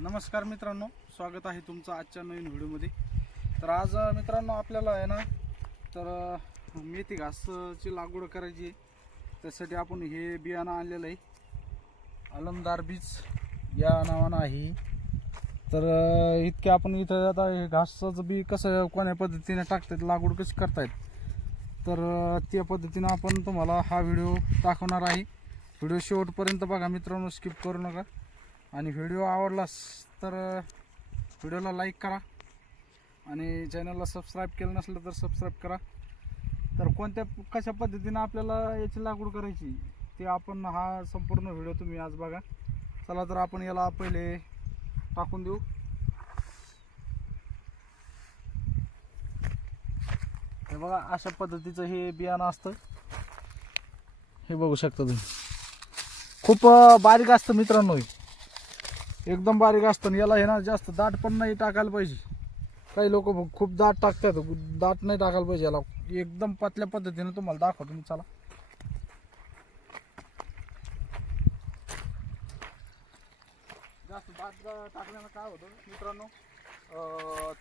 नमस्कार मित्रांनो, स्वागत आहे तुमचं आजच्या नवीन व्हिडिओमध्ये। तर आज मित्रांनो आपल्याला आहे ना तर मेथी घासची लागवड करायची आहे। त्यासाठी आपण हे बियाणं आणलेलं आहे, अलमदार बीज या नावानं आहे। तर इतके आपण इथं आता हे घासाचं बी कसं कोण्या पद्धतीने टाकतात, लागवड कशी करतायत, तर त्या पद्धतीने आपण तुम्हाला हा व्हिडिओ दाखवणार आहे। व्हिडिओ शेवटपर्यंत बघा मित्रांनो, स्किप करू नका। आणि व्हिडिओ आवडलास तर व्हिडिओला लाईक करा आणि चॅनलला सबस्क्राईब केलं नसलं तर सबस्क्राईब करा। तर कोणत्या कशा पद्धतीने आपल्याला याची लागवड करायची ते आपण हा संपूर्ण व्हिडिओ तुम्ही आज बघा। चला तर आपण याला पहिले टाकून देऊ। हे बघा, अशा पद्धतीचं हे बियाणं असतं। हे बघू शकता तुम्ही, खूप बारीक असतं मित्रांनो, एकदम बारीक असतं। याला हे ना जास्त दाट पण नाही टाकायला पाहिजे। काही लोक खूप दाट टाकतात, दाट नाही टाकायला पाहिजे। याला एकदम पतल्या पद्धतीने तुम्हाला दाखवतो मी। चला, जास्त दाट टाकल्यानं काय होतं मित्रांनो,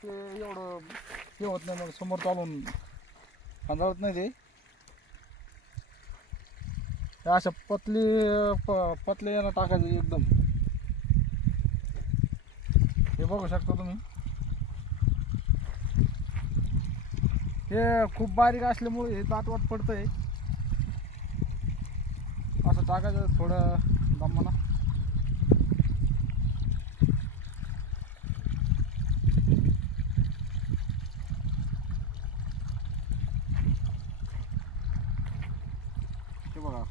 ते एवढं हे होत नाही, मग समोर चालून खांदाळत नाही ते। अशा पतले यानं टाकायचं एकदम। हे बघू शकता तुम्ही, हे खूप बारीक असल्यामुळे हे दाटवाट पडतंय। असं टाकायचं थोडं दमानं। हे बघा,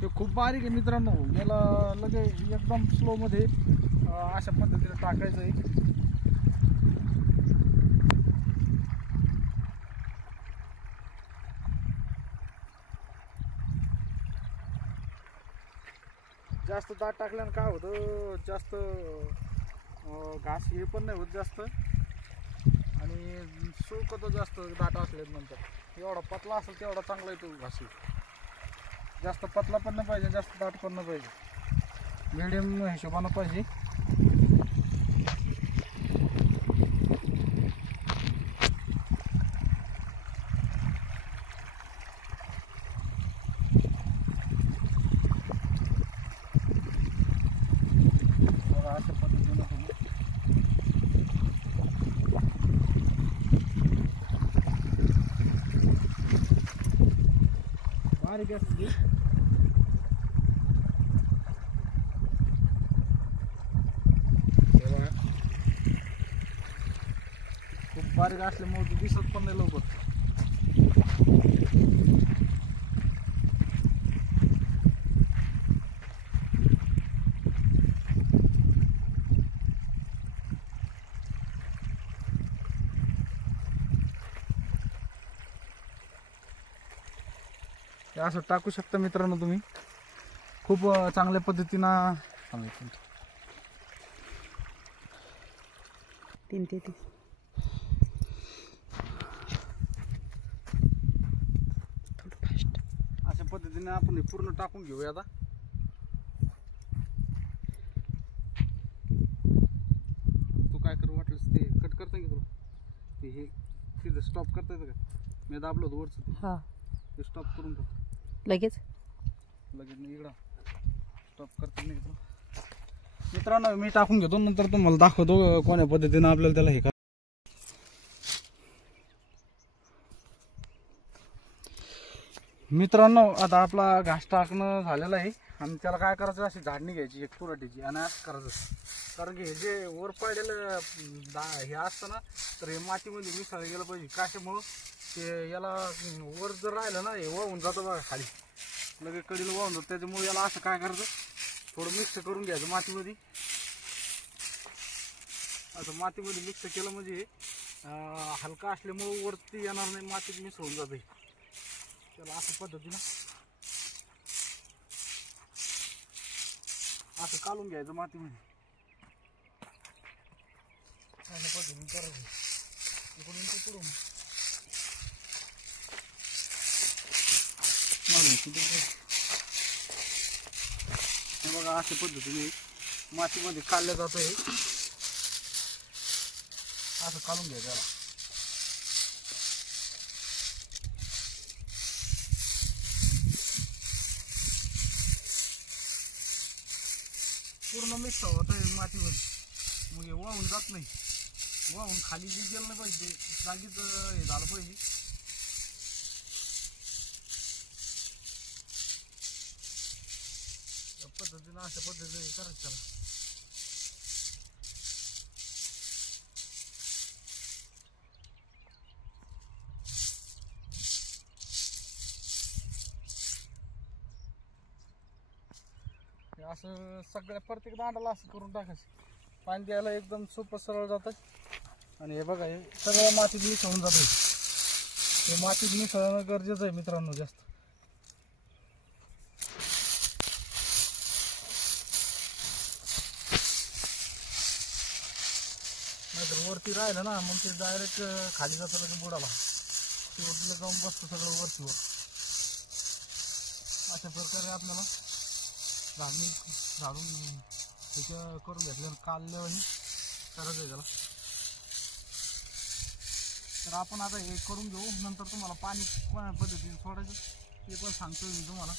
हे खूप बारीक आहे मित्रांनो। याला लगे एकदम स्लो मध्ये अशा पद्धतीने टाकायचं आहे। जास्त दाट टाकल्यानं काय होतं, जास्त घास हे पण नाही होत जास्त, आणि सुकतो जास्त दाट असल्यानंतर। एवढा पतला असेल तेवढा चांगला येतो घास। जास्त पतला पण नाही पाहिजे, जास्त दाट पण नाही पाहिजे, मीडियम हिशोबानं पाहिजे। अशा पद्धतीनं तुम्ही बारीक असते, खूप बारीक असल्यामुळे ते दिसत पण नाही लवकर। असं टाकू शकता मित्रांनो तुम्ही, खूप चांगल्या पद्धतीनं। अशा पद्धतीने आपण हे पूर्ण टाकून घेऊया। आता तू काय करू वाटलंस ते कट करता की तुला हे तिथं स्टॉप करता येतं का? मी दाबलो होतं वरचं, हां ते स्टॉप करून टाक लगेच नाही, इकडं स्टॉप करता नाही तुला। मित्रांनो मी टाकून घेतो, नंतर तुम्हाला दाखवतो कोण्या पद्धतीनं आपल्याला त्याला हे कर। मित्रांनो आता आपला घास टाकणं झालेला आहे, आणि त्याला काय करायचं, अशी झाडणी घ्यायची एक पुराठीची आणि असं करायचं। कारण की हे जे वर पडलेलं हे असतं ना, तर हे मातीमध्ये मिसळलं गेलं पाहिजे। कशामुळं ते याला वर जर राहिलं ना, हे वाहून जातं बघा खाली, लगे कडीला वाहून जातं। त्याच्यामुळे याला असं काय करायचं, थोडं मिक्स करून घ्यायचं मातीमध्ये। असं मातीमध्ये मिक्स केलं म्हणजे हलका असल्यामुळे वरती येणार नाही, मातीत मिक्स होऊन जाते। त्याला अशा पद्धतीनं असं काढून घ्यायचं मातीमध्ये। अशा पद्धतीने करायचं इकडून तिकडून। हे बघा अशा पद्धतीने मातीमध्ये काढलं जातं हे असं काढून घ्या त्याला. पूर्ण मिक्स होतं मातीमध्ये, मग हे वाहून जात नाही, वाहून खाली बी गेलं नाही पाहिजे, जागीच हे झालं पाहिजे. या पद्धतीनं अशा पद्धतीने हे करायचं त्याला. असं सगळ्या प्रत्येक दांडाला असं करून टाकायचं. पाणी द्यायला एकदम सोपं सरळ जातं. आणि हे बघा, हे सगळं मातीत मिसळून जातं. हे मातीत मिसळणं गरजेचं आहे मित्रांनो जास्त. नाहीतर वरती राहिलं ना मग ते डायरेक्ट खाली जातं की बुडाला, ते वरतीला जाऊन बसतं सगळं वरतीवर. अशा प्रकारे आपल्याला झाडून त्याच्या करून घेतलं काढलं आणि करायचं आहे त्याला. तर आपण आता हे करून घेऊ, नंतर तुम्हाला पाणी कोणत्या पद्धतीने सोडायचं ते पण सांगतो मी तुम्हाला.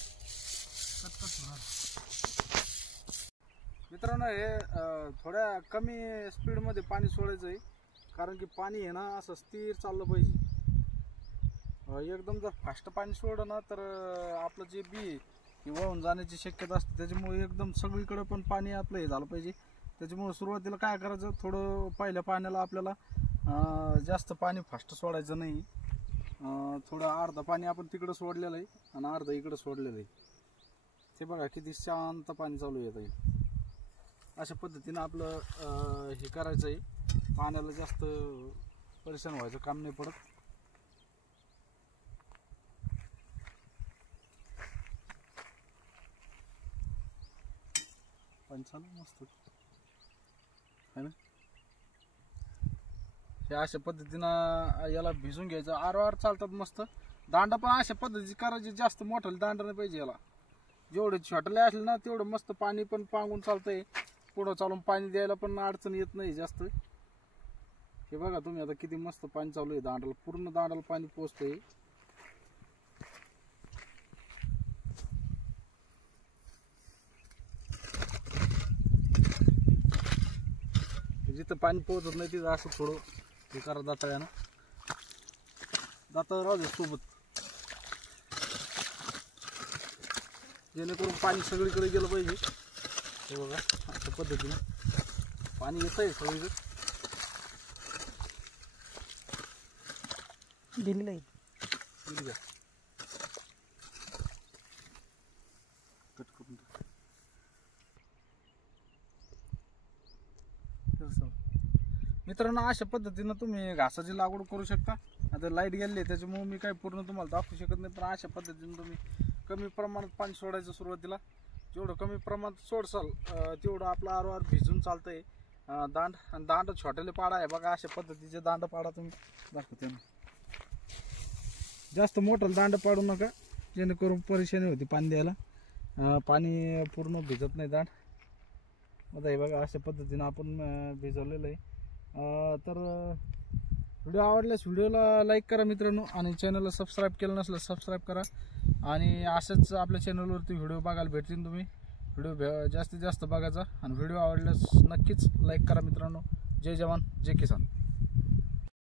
कटकट होणार मित्रांनो. हे थोड्या कमी स्पीडमध्ये पाणी सोडायचं आहे, कारण की पाणी आहे ना असं स्थिर चाललं पाहिजे. एकदम जर फास्ट पाणी सोडलं ना तर आपलं जे बी वाहून जाण्याची शक्यता असते. त्याच्यामुळे एकदम सगळीकडे पण पाणी आपलं हे झालं पाहिजे. त्याच्यामुळे सुरुवातीला काय करायचं, थोडं पहिल्या पाण्याला आपल्याला जास्त पाणी फास्ट सोडायचं नाही. थोडं अर्ध पाणी आपण तिकडं सोडलेलं आहे आणि अर्ध इकडं सोडलेलं आहे. ते बघा किती शांत पाणी चालू येत आहे. अशा पद्धतीनं आपलं हे करायचं आहे. पाण्याला जास्त परेशान व्हायचं काम नाही पडत. पाणी चालू मस्त आहे ना. हे अशा पद्धतीनं याला भिजून घ्यायचं. आरवार चालतात मस्त. दांडा पण अशा पद्धतीची करायची, जास्त मोठं दांडा नाही पाहिजे याला. जेवढे छोटले असले ना तेवढं मस्त पाणी पण पांगून चालतंय. पुढं चालून पाणी द्यायला पण अडचण येत नाही जास्त. हे बघा तुम्ही आता किती मस्त पाणी चालू आहे दांडाला, पूर्ण दांडाला पाणी पोचतंय. जिथं पाणी पोहोचत नाही तिथं असं थोडं हे करा दाताळ्यानं. दाताळ राहू दे सोबत, जेणेकरून पाणी सगळीकडे गेलं पाहिजे. हे बघा अशा पद्धतीने पाणी येत आहे सगळीकडे. दिली नाही दिली का कट करून मित्रांनो. अशा पद्धतीनं तुम्ही घासाची लागवड करू शकता. आता लाईट गेली आहे त्याच्यामुळे मी काही पूर्ण तुम्हाला दाखवू शकत नाही, पण अशा पद्धतीने तुम्ही कमी प्रमाणात पाणी सोडायचं सुरुवातीला. जेवढं कमी प्रमाणात सोडसाल तेवढं आपलं आरवार भिजून चालतंय. दांड आणि दांड छोट्याले पाडा आहे बघा, अशा पद्धतीचे दांड पाडा तुम्ही दाखवते ना. जास्त मोठं दांड पाडू नका, जेणेकरून परेशानी होती पाणी द्यायला. पाणी पूर्ण भिजत नाही दांड. आता हे बघा अशा पद्धतीनं आपण भिजवलेलं आहे. तर व्हिडिओ आवडल्यास व्हिडिओला लाईक करा मित्रांनो, आणि चॅनलला सबस्क्राईब केलं नसलं सबस्क्राईब करा. आणि असेच आपल्या चॅनलवरती व्हिडिओ बघायला भेटतील. तुम्ही व्हिडिओ जास्तीत जास्त बघायचा, आणि व्हिडिओ आवडल्यास नक्कीच लाईक करा मित्रांनो. जय जवान जय किसान.